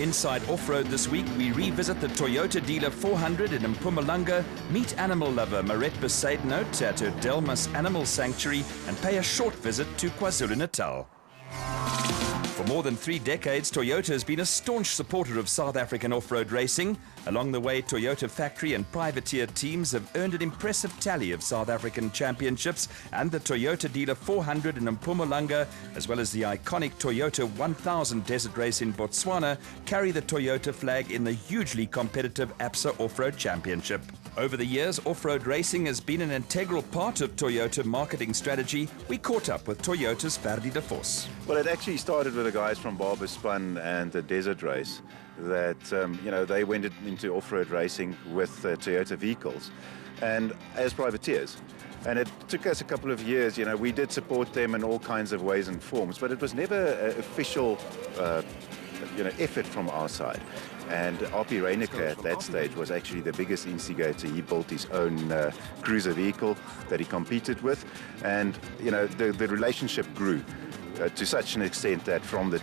Inside Off-Road this week, we revisit the Toyota Dealer 400 in Mpumalanga, meet animal lover Maret Besaidnout at her Delmas Animal Sanctuary, and pay a short visit to KwaZulu-Natal. For more than 3 decades, Toyota has been a staunch supporter of South African off-road racing. Along the way, Toyota factory and privateer teams have earned an impressive tally of South African championships, and the Toyota Dealer 400 in Mpumalanga, as well as the iconic Toyota 1000 desert race in Botswana, carry the Toyota flag in the hugely competitive ABSA Off-Road Championship. Over the years, off-road racing has been an integral part of Toyota marketing strategy. We caught up with Toyota's Ferdi de Vos. Well, it actually started with the guys from Barber Spun and the desert race that, they went into off-road racing with Toyota vehicles and as privateers. And it took us a couple of years, we did support them in all kinds of ways and forms, but it was never an official, effort from our side. And R.P. Reyneke at that stage was actually the biggest instigator. He built his own cruiser vehicle that he competed with, and the relationship grew to such an extent that from the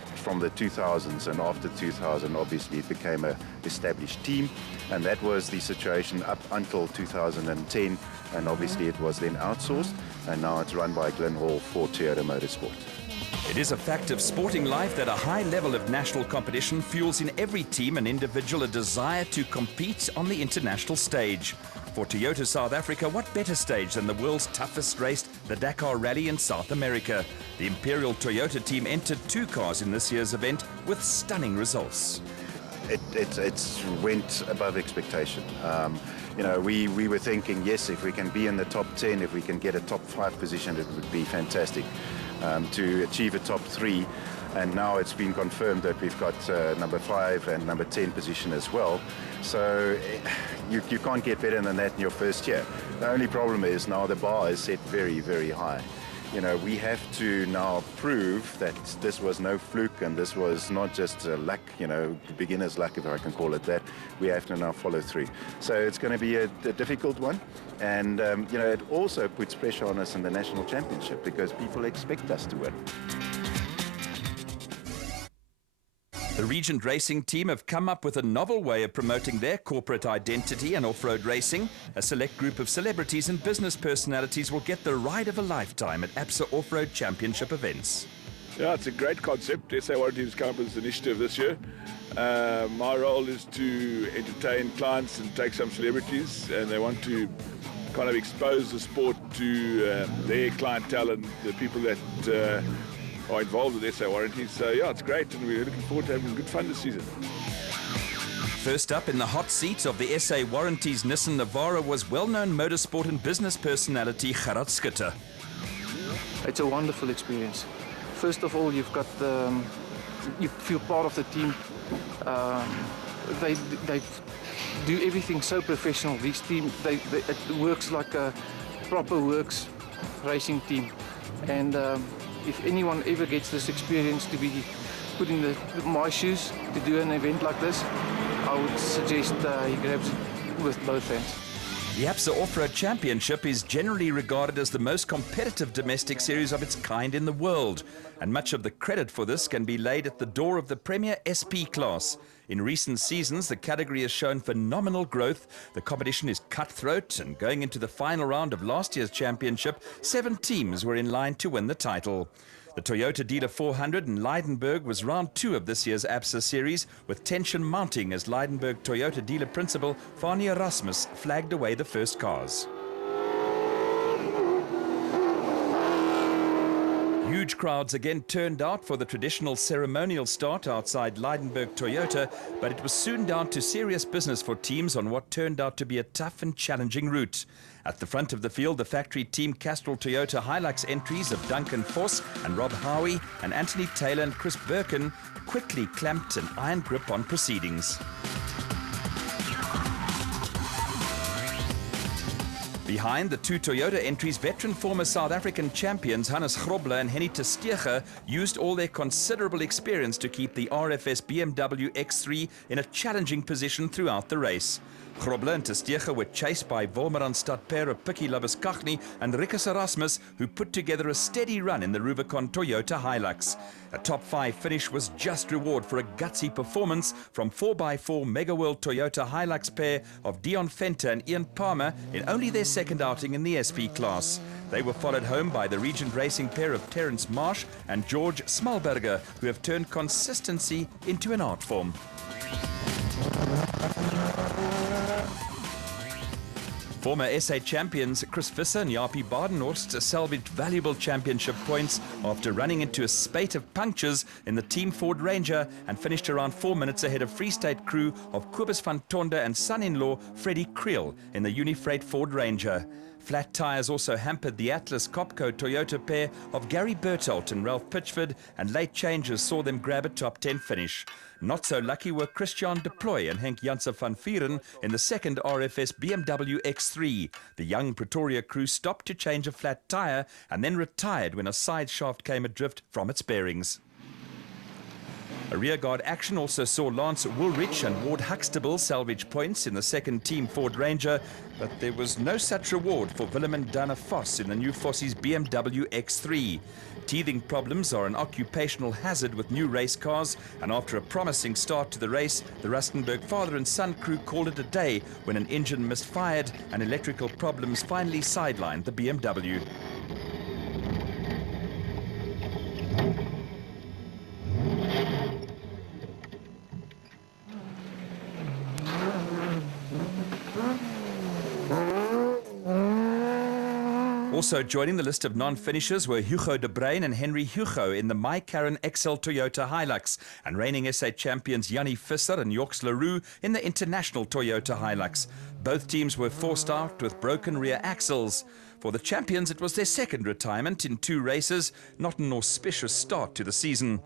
2000s and after 2000, obviously it became an established team, and that was the situation up until 2010, and obviously it was then outsourced, and now it's run by Glenn Hall for Toyota Motorsport. It is a fact of sporting life that a high level of national competition fuels in every team and individual a desire to compete on the international stage. For Toyota South Africa, what better stage than the world's toughest race, the Dakar Rally in South America? The Imperial Toyota team entered 2 cars in this year's event with stunning results. It went above expectation. We were thinking, yes, if we can be in the top 10, if we can get a top 5 position, it would be fantastic. To achieve a top 3, and now it's been confirmed that we've got number 5 and number 10 position as well. So you can't get better than that in your first year. The only problem is now the bar is set very, very high. We have to now prove that this was no fluke and this was not just luck, beginner's luck, if I can call it that. We have to now follow through. So it's going to be a difficult one. And, it also puts pressure on us in the national championship because people expect us to win. The Regent Racing team have come up with a novel way of promoting their corporate identity and off-road racing. A select group of celebrities and business personalities will get the ride of a lifetime at ABSA Off-Road Championship events. Yeah, it's a great concept. SA Warranty has come up with this initiative this year. My role is to entertain clients and take some celebrities, and they want to kind of expose the sport to their clientele and the people that are involved with SA Warranty. So yeah, it's great, and we're looking forward to having good fun this season. First up in the hot seat of the SA Warranty's Nissan Navara was well-known motorsport and business personality Gerard Schutte. It's a wonderful experience. First of all, you've got you feel part of the team. They do everything so professional. This team, it works like a proper works racing team. And if anyone ever gets this experience to be put in my shoes to do an event like this, I would suggest he grabs it with both hands. The ABSA Off-Road Championship is generally regarded as the most competitive domestic series of its kind in the world, and much of the credit for this can be laid at the door of the Premier SP class. In recent seasons, the category has shown phenomenal growth. The competition is cutthroat, and going into the final round of last year's championship, 7 teams were in line to win the title. The Toyota Dealer 400 in Lydenburg was round 2 of this year's ABSA series, with tension mounting as Lydenburg Toyota dealer principal Fanie Erasmus flagged away the first cars. Huge crowds again turned out for the traditional ceremonial start outside Lydenburg Toyota, but it was soon down to serious business for teams on what turned out to be a tough and challenging route. At the front of the field, the factory team Castrol Toyota Hilux entries of Duncan Voss and Rob Howie and Anthony Taylor and Chris Birkin quickly clamped an iron grip on proceedings. Behind the 2 Toyota entries, veteran former South African champions Hannes Grobler and Henny Testeger used all their considerable experience to keep the RFS BMW X3 in a challenging position throughout the race. Grobler and Testege were chased by Wolmeranstad pair of Pikkie Labuskaghni and Rikus Erasmus, who put together a steady run in the Rubicon Toyota Hilux. A top 5 finish was just reward for a gutsy performance from 4x4 Mega World Toyota Hilux pair of Dion Fenter and Ian Palmer in only their second outing in the SP class. They were followed home by the Regent Racing pair of Terence Marsh and George Smalberger, who have turned consistency into an art form. Former SA champions Chris Visser and Jaapie Badenhorst salvaged valuable championship points after running into a spate of punctures in the Team Ford Ranger and finished around 4 minutes ahead of Free State crew of Kobus van Tonde and son-in-law Freddie Creel in the Unifreight Ford Ranger. Flat tyres also hampered the Atlas Copco Toyota pair of Gary Bertelt and Ralph Pitchford, and late changes saw them grab a top 10 finish. Not so lucky were Christian Deploy and Henk Janse van Vieren in the second RFS BMW X3. The young Pretoria crew stopped to change a flat tyre and then retired when a side shaft came adrift from its bearings. A rearguard action also saw Lance Woolrich and Ward Huxtable salvage points in the second Team Ford Ranger, but there was no such reward for Willem and Dana Vos in the new Fossies BMW X3. Teething problems are an occupational hazard with new race cars, and after a promising start to the race, the Rustenburg father and son crew called it a day when an engine misfired and electrical problems finally sidelined the BMW. Also joining the list of non-finishers were Hugo de Bruin and Henry Hugo in the My Karen XL Toyota Hilux, and reigning SA champions Jannie Visser and Yorks Leroux in the International Toyota Hilux. Both teams were forced out with broken rear axles. For the champions, it was their second retirement in 2 races, not an auspicious start to the season.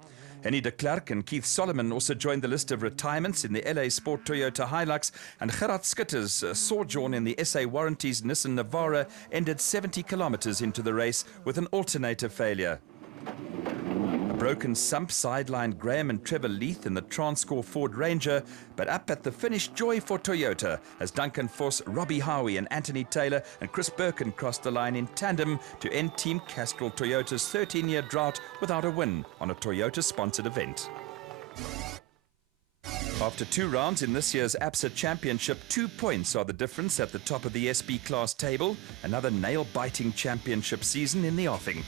Henny de Klerk and Keith Solomon also joined the list of retirements in the LA Sport Toyota Hilux, and Gerard Skitter's sojourn in the SA Warranties Nissan Navara ended 70 kilometers into the race with an alternator failure. A broken sump sidelined Graham and Trevor Leith in the Transcore Ford Ranger, but up at the finish, joy for Toyota as Duncan Vos, Robbie Howie and Anthony Taylor and Chris Birkin crossed the line in tandem to end Team Castrol Toyota's 13-year drought without a win on a Toyota-sponsored event. After 2 rounds in this year's ABSA Championship, 2 points are the difference at the top of the SP class table. Another nail-biting championship season in the offing.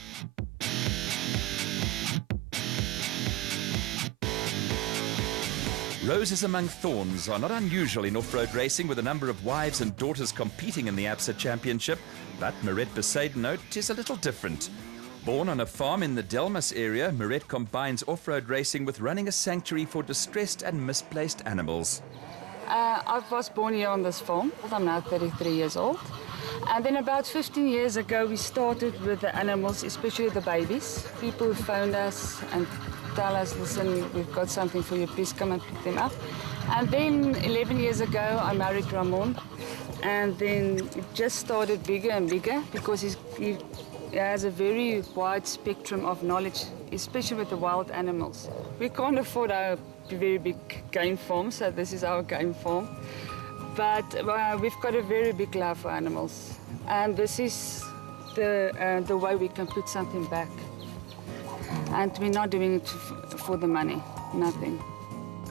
Roses among thorns are not unusual in off-road racing, with a number of wives and daughters competing in the ABSA Championship, but Marette Besaidenout is a little different. Born on a farm in the Delmas area, Marette combines off-road racing with running a sanctuary for distressed and misplaced animals. I was born here on this farm. I'm now 33 years old. And then about 15 years ago, we started with the animals, especially the babies. People who phoned us and tell us, listen, we've got something for you, please come and pick them up. And then 11 years ago, I married Ramon. And then it just started bigger and bigger because he has a very wide spectrum of knowledge, especially with the wild animals. We can't afford our very big game farm, so this is our game farm. But we've got a very big love for animals. And this is the way we can put something back. And we're not doing it for the money, nothing.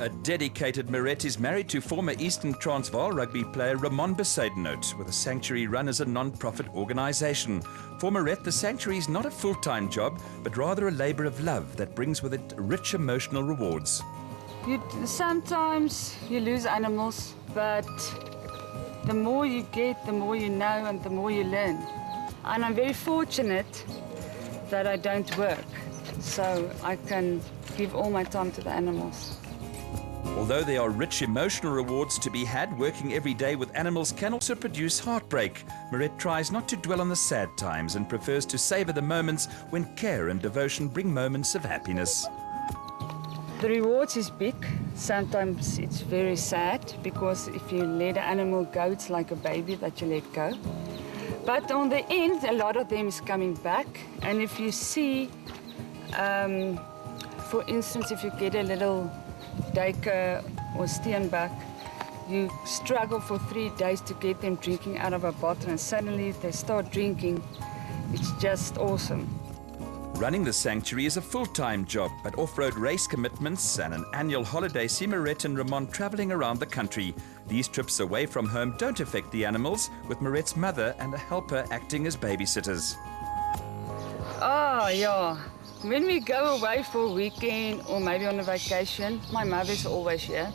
A dedicated Marette is married to former Eastern Transvaal rugby player Ramon Besaidenout, with a sanctuary run as a non-profit organisation. For Marette, the sanctuary is not a full-time job, but rather a labour of love that brings with it rich emotional rewards. Sometimes you lose animals, but the more you get, the more you know and the more you learn. And I'm very fortunate that I don't work, so I can give all my time to the animals. Although there are rich emotional rewards to be had, working every day with animals can also produce heartbreak. Marette tries not to dwell on the sad times and prefers to savour the moments when care and devotion bring moments of happiness. The rewards is big. Sometimes it's very sad because if you let an animal go, it's like a baby that you let go. But on the end, a lot of them is coming back. And if you see, for instance, if you get a little duiker or steenbok, You struggle for 3 days to get them drinking out of a bottle, and suddenly if they start drinking, it's just awesome. Running the sanctuary is a full-time job, but off-road race commitments and an annual holiday see Moret and Ramon traveling around the country. These trips away from home don't affect the animals, with Moret's mother and a helper acting as babysitters. Oh, yeah. When we go away for a weekend or maybe on a vacation, my mother's always here.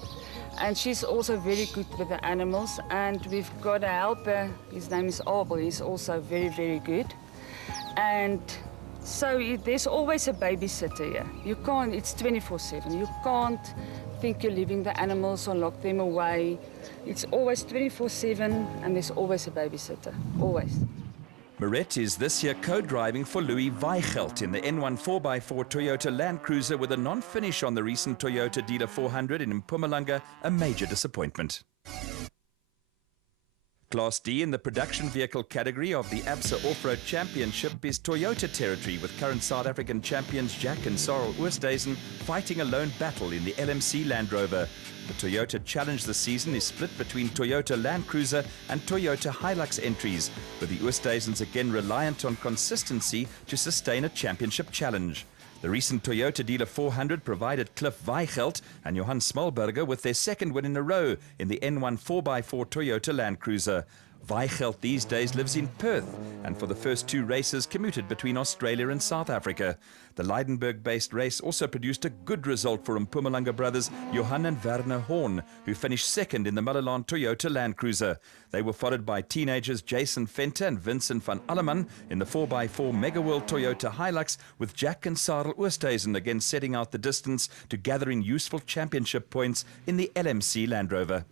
And she's also very good with the animals. And we've got a helper, his name is Abel, he's also very, very good. And so there's always a babysitter here. You can't, it's 24/7. You can't think you're leaving the animals or lock them away. It's always 24/7 and there's always a babysitter, always. Moret is this year co-driving for Louis Weichelt in the N1 4x4 Toyota Land Cruiser with a non-finish on the recent Toyota Dealer 400 in Mpumalanga, a major disappointment. Class D in the production vehicle category of the ABSA Off-Road Championship is Toyota territory, with current South African champions Jack and Sarel Oosthuizen fighting a lone battle in the LMC Land Rover. The Toyota Challenge this season is split between Toyota Land Cruiser and Toyota Hilux entries, with the Oosthuizens again reliant on consistency to sustain a championship challenge. The recent Toyota Dealer 400 provided Cliff Weichelt and Johan Smallberger with their second win in a row in the N1 4x4 Toyota Land Cruiser. Weichelt these days lives in Perth and for the first 2 races commuted between Australia and South Africa. The Lydenburg-based race also produced a good result for Mpumalanga brothers Johan and Werner Horn, who finished second in the Malalan Toyota Land Cruiser. They were followed by teenagers Jason Venter and Vincent van Alleman in the 4x4 Mega World Toyota Hilux, with Jack and Sarel Oosthuizen again setting out the distance to gathering useful championship points in the LMC Land Rover.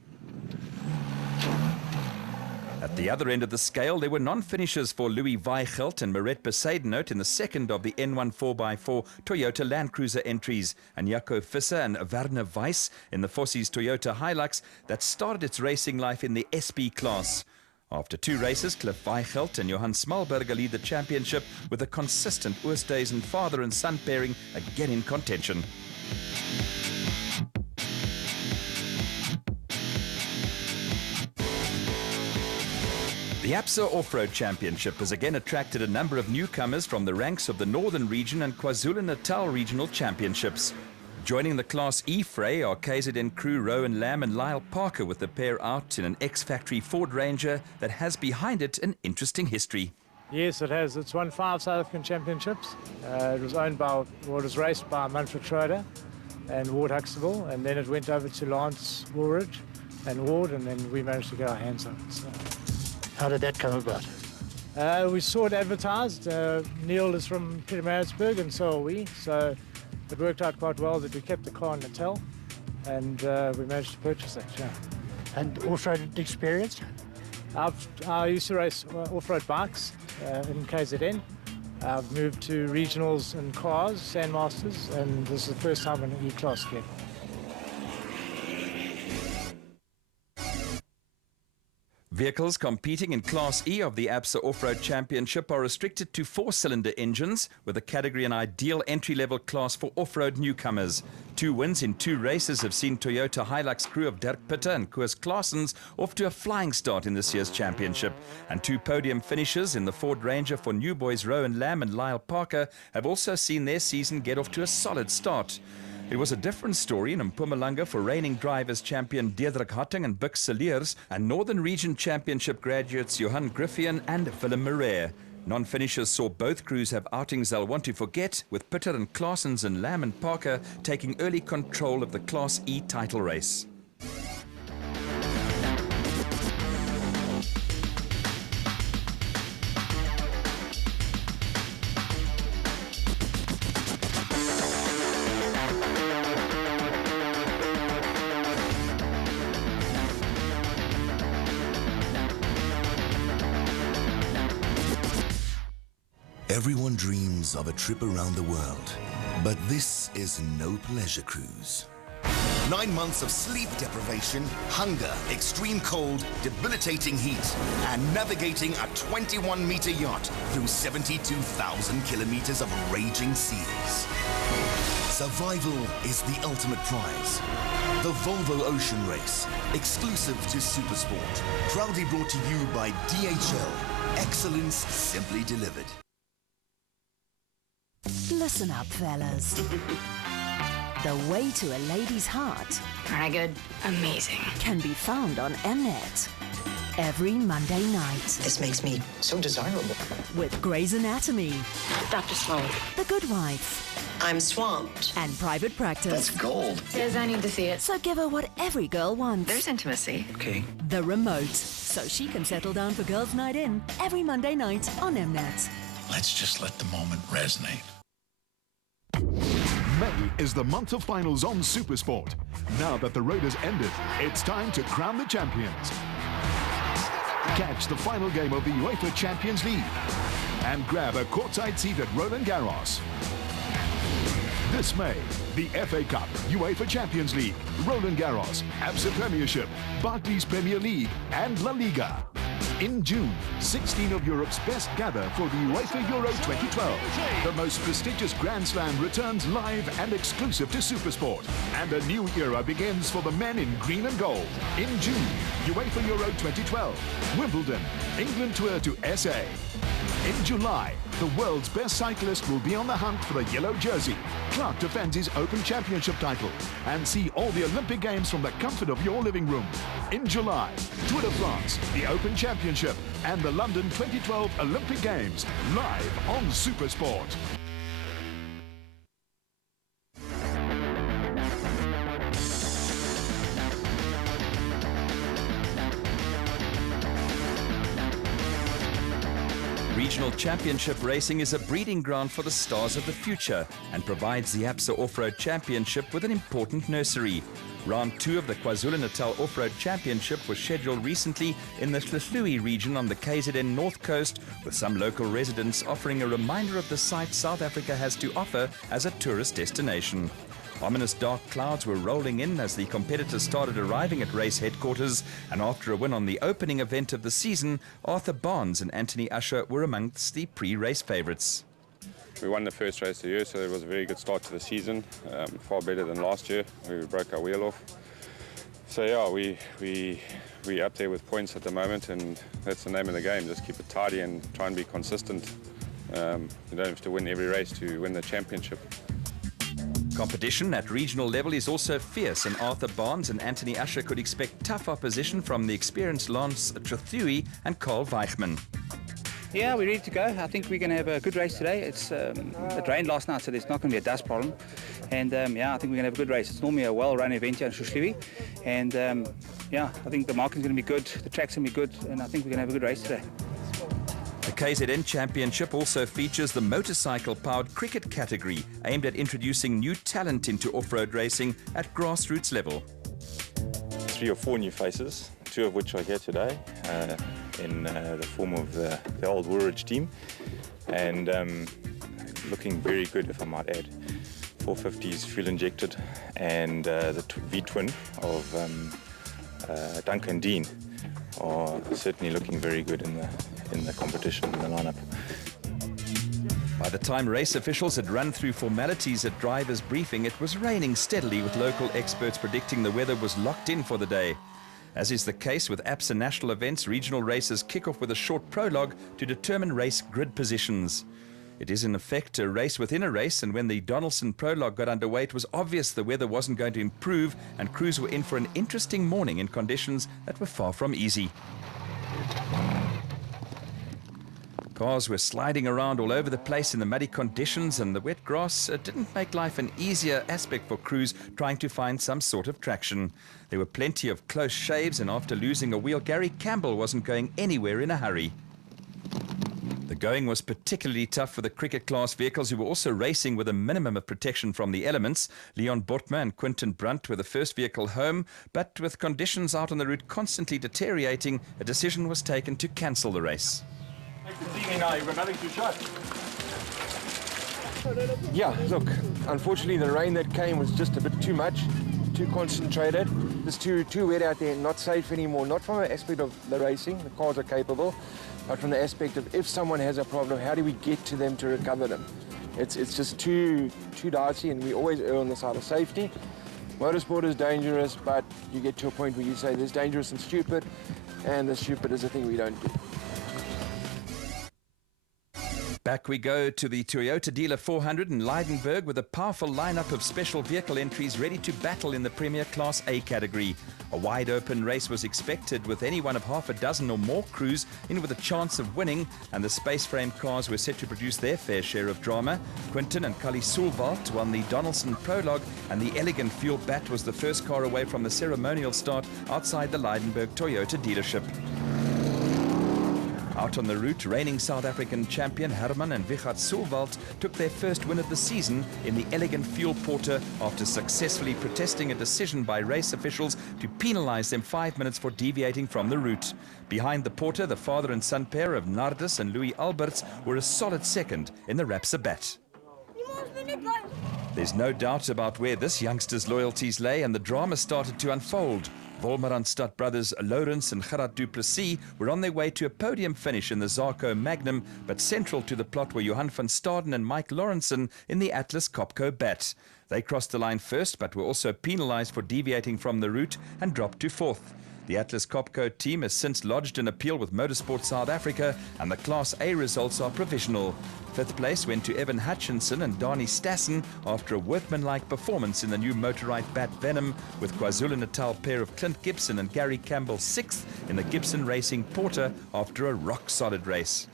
At the other end of the scale, there were non-finishers for Louis Weichelt and Moret Besaidenout in the second of the N1 4x4 Toyota Land Cruiser entries, and Jaco Visser and Werner Weiss in the Fossies Toyota Hilux that started its racing life in the SP class. After 2 races, Cliff Weichelt and Johan Smallberger lead the championship, with a consistent Oosthuizen father and son pairing again in contention. The ABSA Off-Road Championship has again attracted a number of newcomers from the ranks of the Northern Region and KwaZulu-Natal Regional Championships. Joining the Class E fray are KZN crew Rowan Lamb and Lyle Parker, with the pair out in an ex-factory Ford Ranger that has behind it an interesting history. Yes, it has. It's won 5 South African championships. It was owned by, well, it was raced by Manfred Schroeder and Ward Huxtable, and then it went over to Lance Woolridge and Ward, and then we managed to get our hands on it. So. How did that come about? We saw it advertised. Neil is from Pietermaritzburg and so are we. So it worked out quite well that we kept the car in Natal and we managed to purchase it, yeah. And off-road experience? I used to race off-road bikes in KZN. I've moved to regionals and cars, Sandmasters, and this is the first time in an E-Class kit. Vehicles competing in Class E of the ABSA Off-Road Championship are restricted to 4-cylinder engines, with the category an ideal entry-level class for off-road newcomers. 2 wins in 2 races have seen Toyota Hilux crew of Dirk Pitter and Koos Claessens off to a flying start in this year's championship, and 2 podium finishes in the Ford Ranger for new boys Rowan Lamb and Lyle Parker have also seen their season get off to a solid start. It was a different story in Mpumalanga for reigning drivers champion Deirdre Hatting and Bix Saliers and Northern Region Championship graduates Johan Griffian and Willem Marais. Non-finishers saw both crews have outings they'll want to forget, with Pitter and Claessens and Lamb and Parker taking early control of the Class E title race. Everyone dreams of a trip around the world, but this is no pleasure cruise. 9 months of sleep deprivation, hunger, extreme cold, debilitating heat, and navigating a 21-meter yacht through 72,000 kilometers of raging seas. Survival is the ultimate prize. The Volvo Ocean Race, exclusive to Supersport. Proudly brought to you by DHL. Excellence simply delivered. Listen up, fellas. The way to a lady's heart. Aren't I good? Amazing. Can be found on Mnet. Every Monday night. This makes me so desirable. With Grey's Anatomy. Dr. Sloan. The Good Wife. I'm swamped. And Private Practice. That's gold. Says I need to see it. So give her what every girl wants. There's intimacy. Okay. The Remote. So she can settle down for Girls' Night In every Monday night on Mnet. Let's just let the moment resonate. May is the month of finals on Supersport. Now that the road has ended, it's time to crown the champions. Catch the final game of the UEFA Champions League and grab a courtside seat at Roland Garros. This May, the FA Cup, UEFA Champions League, Roland Garros, ABSA Premiership, Barclays Premier League and La Liga. In June, 16 of Europe's best gather for the UEFA Euro 2012. The most prestigious Grand Slam returns live and exclusive to Supersport. And a new era begins for the men in green and gold. In June, UEFA Euro 2012, Wimbledon, England tour to SA. In July, the world's best cyclist will be on the hunt for the yellow jersey. Clark defends his Open Championship title and see all the Olympic Games from the comfort of your living room. In July, Tour de France, the Open Championship and the London 2012 Olympic Games live on Supersport. Regional Championship racing is a breeding ground for the stars of the future and provides the ABSA Off-Road Championship with an important nursery. Round 2 of the KwaZulu-Natal Off-Road Championship was scheduled recently in the Hlahluwe region on the KZN North Coast, with some local residents offering a reminder of the sights South Africa has to offer as a tourist destination. Ominous dark clouds were rolling in as the competitors started arriving at race headquarters, and after a win on the opening event of the season, Arthur Barnes and Anthony Usher were amongst the pre-race favourites. We won the first race of the year, so it was a very good start to the season, far better than last year. We broke our wheel off. So yeah, we up there with points at the moment, and that's the name of the game. Just keep it tidy and try and be consistent. You don't have to win every race to win the championship. Competition at regional level is also fierce, and Arthur Barnes and Anthony Usher could expect tough opposition from the experienced Lance Trathui and Carl Weichman. Yeah, we're ready to go. I think we're going to have a good race today. It rained last night, so there's not going to be a dust problem. And yeah, I think we're going to have a good race. It's normally a well-run event here in Hlahluwe. And yeah, I think the marking's going to be good, the track's going to be good, and I think we're going to have a good race today. The KZN Championship also features the motorcycle-powered cricket category, aimed at introducing new talent into off-road racing at grassroots level. 3 or 4 new faces, 2 of which are here today in the form of the old Woolwich team, and looking very good, if I might add. 450s fuel injected, and the V-twin of Duncan Dean are certainly looking very good in the competition, in the lineup. By the time race officials had run through formalities at drivers' briefing, it was raining steadily, with local experts predicting the weather was locked in for the day. As is the case with ABSA national events, regional races kick off with a short prologue to determine race grid positions. It is in effect a race within a race, and when the Donaldson prologue got underway, it was obvious the weather wasn't going to improve, and crews were in for an interesting morning in conditions that were far from easy. Cars were sliding around all over the place in the muddy conditions, and the wet grass didn't make life an easier aspect for crews trying to find some sort of traction. There were plenty of close shaves, and after losing a wheel, Gary Campbell wasn't going anywhere in a hurry. The going was particularly tough for the cricket class vehicles, who were also racing with a minimum of protection from the elements. Leon Botma and Quinton Brunt were the first vehicle home, but with conditions out on the route constantly deteriorating, a decision was taken to cancel the race. Yeah, look, unfortunately the rain that came was just a bit too much, too concentrated. It's too wet out there, not safe anymore, not from an aspect of the racing, the cars are capable, but from the aspect of if someone has a problem, how do we get to them to recover them? It's just too dicey, and we always err on the side of safety. Motorsport is dangerous, but you get to a point where you say there's dangerous and stupid, and the stupid is a thing we don't do. Back we go to the Toyota Dealer 400 in Lydenburg with a powerful lineup of special vehicle entries ready to battle in the Premier Class A category. A wide-open race was expected with any one of half a dozen or more crews in with a chance of winning, and the space-frame cars were set to produce their fair share of drama. Quinton and Kali Sulwalt won the Donaldson Prologue, and the Elegant Fuel Bat was the first car away from the ceremonial start outside the Lydenburg Toyota dealership. Out on the route, reigning South African champion Herman and Vichat Sulwalt took their first win of the season in the Elegant Fuel Porter after successfully protesting a decision by race officials to penalize them 5 minutes for deviating from the route. Behind the Porter, the father and son pair of Nardus and Louis Alberts were a solid second in the Rapsabat. There's no doubt about where this youngster's loyalties lay, and the drama started to unfold. Wolmerandstad brothers Lawrence and Gerard du Plessis were on their way to a podium finish in the Zarco Magnum, but central to the plot were Johan van Staden and Mike Lawrenson in the Atlas Copco Bat. They crossed the line first, but were also penalized for deviating from the route and dropped to fourth. The Atlas Copco team has since lodged an appeal with Motorsport South Africa, and the Class A results are provisional. Fifth place went to Evan Hutchinson and Dani Stassen after a workmanlike performance in the new motorized Bat Venom, with KwaZulu-Natal pair of Clint Gibson and Gary Campbell sixth in the Gibson Racing Porter after a rock-solid race.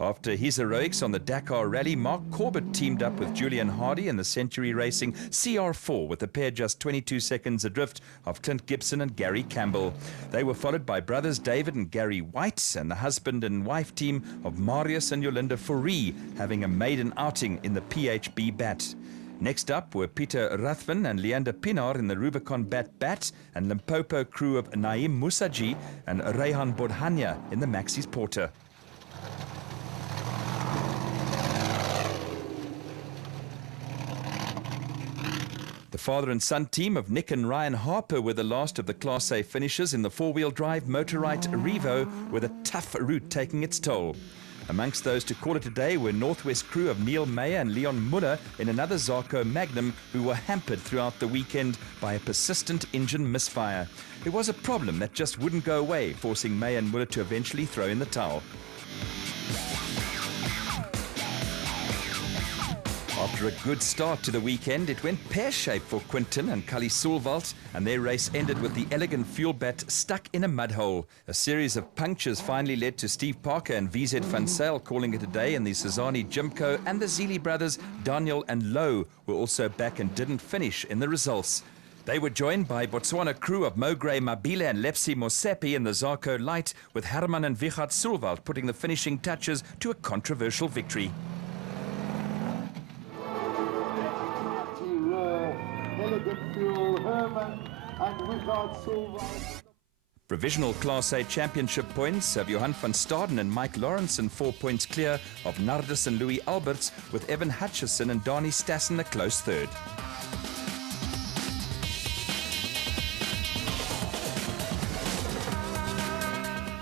After his heroics on the Dakar Rally, Mark Corbett teamed up with Julian Hardy in the Century Racing CR4 with the pair just 22 seconds adrift of Clint Gibson and Gary Campbell. They were followed by brothers David and Gary White and the husband and wife team of Marius and Yolinda Fourie having a maiden outing in the PHB Bat. Next up were Peter Rathven and Leander Pinar in the Rubicon Bat and Limpopo crew of Naim Musaji and Rehan Bodhania in the Maxis Porter. The father and son team of Nick and Ryan Harper were the last of the Class A finishers in the four-wheel drive Motorite Revo, with a tough route taking its toll. Amongst those to call it a day were Northwest crew of Neil Mayer and Leon Muller in another Zarco Magnum, who were hampered throughout the weekend by a persistent engine misfire. It was a problem that just wouldn't go away, forcing Mayer and Muller to eventually throw in the towel. After a good start to the weekend, it went pear-shaped for Quinton and Kali Sulwalt, and their race ended with the Elegant Fuel Bat stuck in a mud hole. A series of punctures finally led to Steve Parker and VZ Van Zyl calling it a day in the Cezanne Jimco, and the Zili brothers, Daniel and Lowe, were also back and didn't finish in the results. They were joined by Botswana crew of Mogray Mabile and Lepsi Mosepi in the Zarco Light, with Herman and Vichat Sulwalt putting the finishing touches to a controversial victory. Provisional Class A championship points have Johan van Staden and Mike Lawrenson 4 points clear of Nardus and Louis Alberts, with Evan Hutchison and Dani Stassen a close third.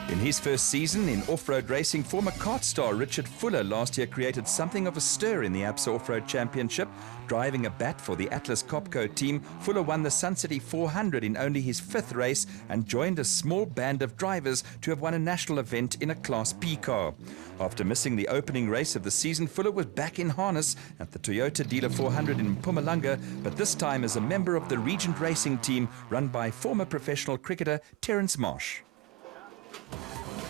In his first season in off-road racing, former kart star Richard Fuller last year created something of a stir in the ABSA Off-Road Championship. Driving a bat for the Atlas Copco team, Fuller won the Sun City 400 in only his fifth race and joined a small band of drivers to have won a national event in a Class P car. After missing the opening race of the season, Fuller was back in harness at the Toyota Dealer 400 in Mpumalanga, but this time as a member of the Regent Racing team run by former professional cricketer Terence Marsh.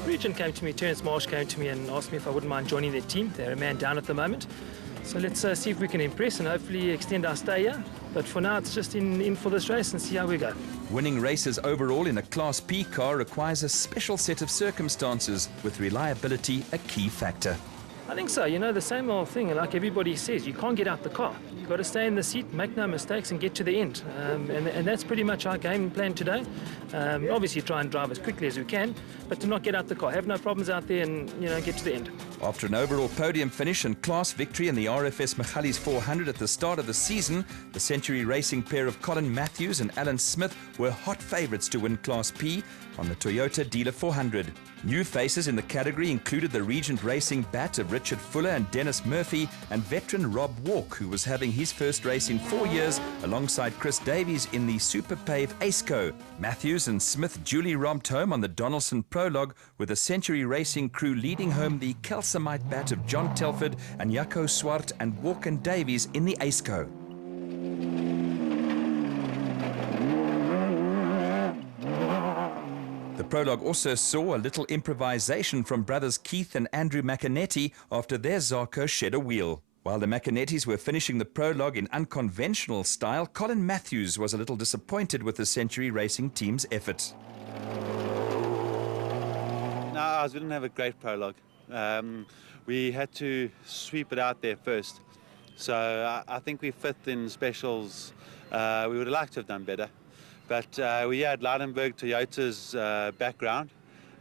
Regent came to me, Terence Marsh came to me and asked me if I wouldn't mind joining their team. They're a man down at the moment. So let's see if we can impress and hopefully extend our stay here. But for now, it's just in for this race and see how we go. Winning races overall in a Class P car requires a special set of circumstances, with reliability a key factor. I think so. You know, the same old thing, like everybody says, you can't get out the car. You've got to stay in the seat, make no mistakes and get to the end. And that's pretty much our game plan today. Obviously try and drive as quickly as we can, but to not get out the car, have no problems out there and, you know, get to the end. After an overall podium finish and class victory in the RFS Michalis 400 at the start of the season, the Century Racing pair of Colin Matthews and Alan Smith were hot favourites to win Class P on the Toyota Dealer 400. New faces in the category included the Regent Racing bat of Richard Fuller and Dennis Murphy, and veteran Rob Walk, who was having his first race in 4 years alongside Chris Davies in the Super Pave Aceco. Matthews and Smith duly romped home on the Donaldson Prologue, with the Century Racing crew leading home the calcimite bat of John Telford and Jaco Swart, and Walk and Davies in the Aceco. The prologue also saw a little improvisation from brothers Keith and Andrew McAnetti after their Zarco shed a wheel. While the McAnettis were finishing the prologue in unconventional style, Colin Matthews was a little disappointed with the Century Racing team's effort. No, ours didn't have a great prologue. We had to sweep it out there first. So I think we fifth in specials. We would have liked to have done better. But we had Lydenburg Toyota's background,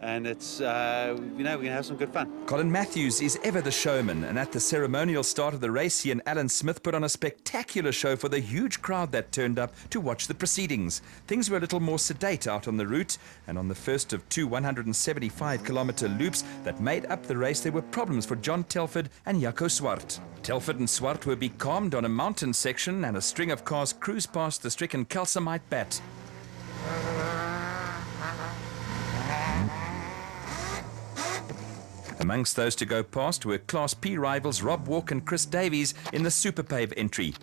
and it's, we're going to have some good fun. Colin Matthews is ever the showman, and at the ceremonial start of the race, he and Alan Smith put on a spectacular show for the huge crowd that turned up to watch the proceedings. Things were a little more sedate out on the route, and on the first of two 175-kilometre loops that made up the race, there were problems for John Telford and Jaco Swart. Telford and Swart were becalmed on a mountain section, and a string of cars cruised past the stricken calcimite bat. Amongst those to go past were Class P rivals Rob Walk and Chris Davies in the Super Pave entry.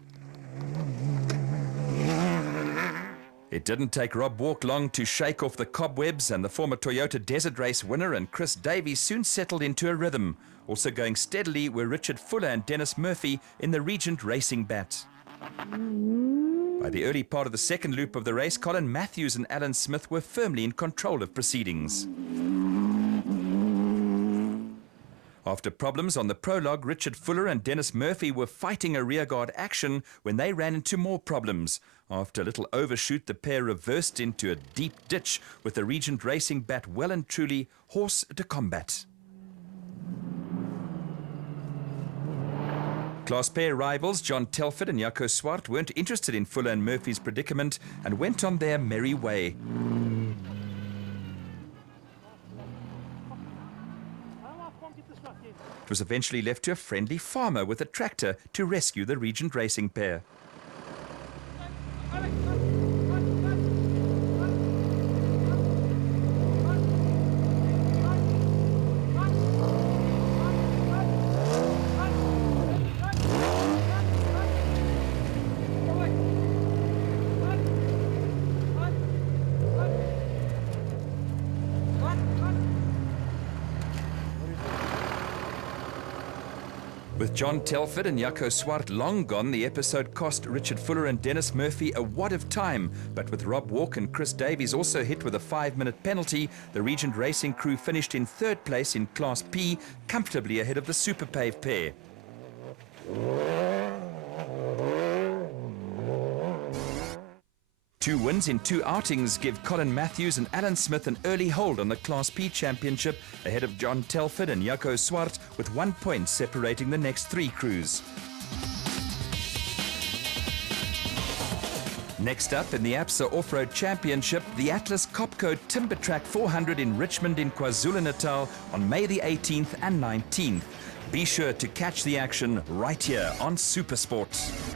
It didn't take Rob Walk long to shake off the cobwebs, and the former Toyota Desert Race winner and Chris Davies soon settled into a rhythm. Also going steadily were Richard Fuller and Dennis Murphy in the Regent Racing bat. By the early part of the second loop of the race, Colin Matthews and Alan Smith were firmly in control of proceedings. After problems on the prologue, Richard Fuller and Dennis Murphy were fighting a rearguard action when they ran into more problems. After a little overshoot, the pair reversed into a deep ditch, with the Regent Racing bat well and truly hors de combat. Class pair rivals John Telford and Jaco Swart weren't interested in Fuller and Murphy's predicament and went on their merry way. It was eventually left to a friendly farmer with a tractor to rescue the Regent Racing pair. With John Telford and Jaco Swart long gone, the episode cost Richard Fuller and Dennis Murphy a wad of time. But with Rob Walk and Chris Davies also hit with a 5-minute penalty, the Regent Racing crew finished in third place in Class P, comfortably ahead of the Super Pave pair. Two wins in two outings give Colin Matthews and Alan Smith an early hold on the Class P championship, ahead of John Telford and Jaco Swart, with 1 point separating the next three crews. Next up in the APSA Off-Road Championship, the Atlas Copco Timber Track 400 in Richmond in KwaZulu-Natal on May the 18th and 19th. Be sure to catch the action right here on SuperSport.